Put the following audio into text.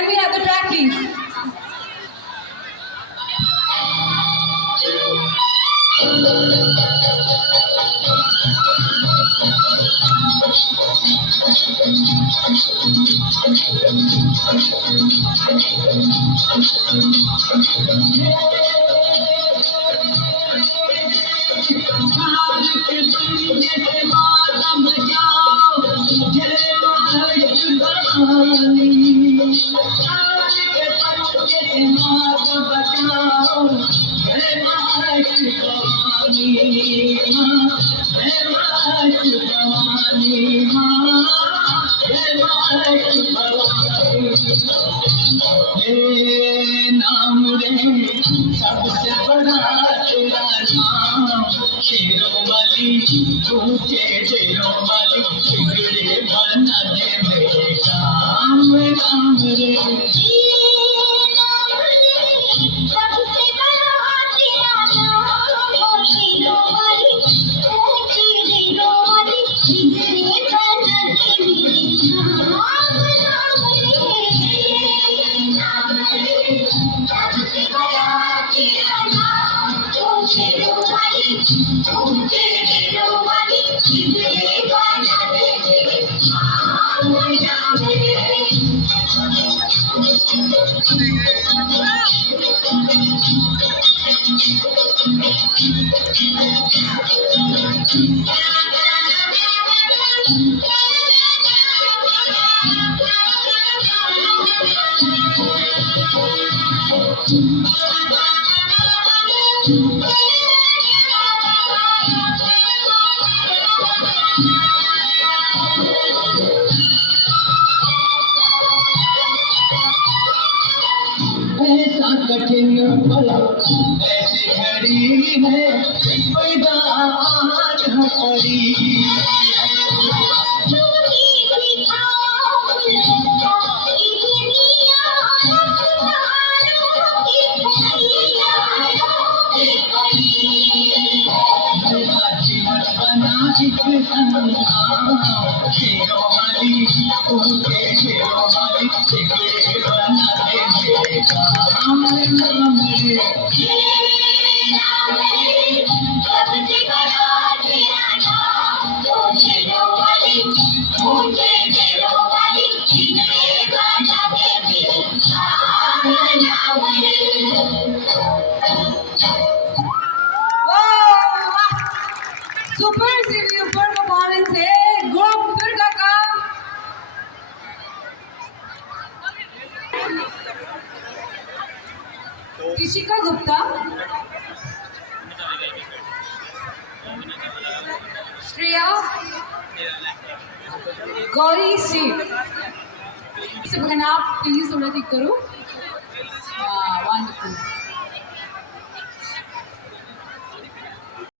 Can we have the track, please? नाम रे सबसे बड़ा तेरा नाम शेरों वाली ऊंचे शेरों वाली बिगड़े बना दे मेरे काम नाम रे ऐसा कठिन पल ऐसी घड़ी है पैदा आज हमारी जीवन बना एक संग्राम शेरों वाली ऊंचे शेरों वाली बिगड़े बना दे मेरे काम नाम रे सुपर सीरियल ऊपर परफॉर्मेंस है ग्रुप दुर्गा का ऋषिका गुप्ता, श्रेया, गौरी सिंह। आप प्लीज थोड़ा ठीक करो।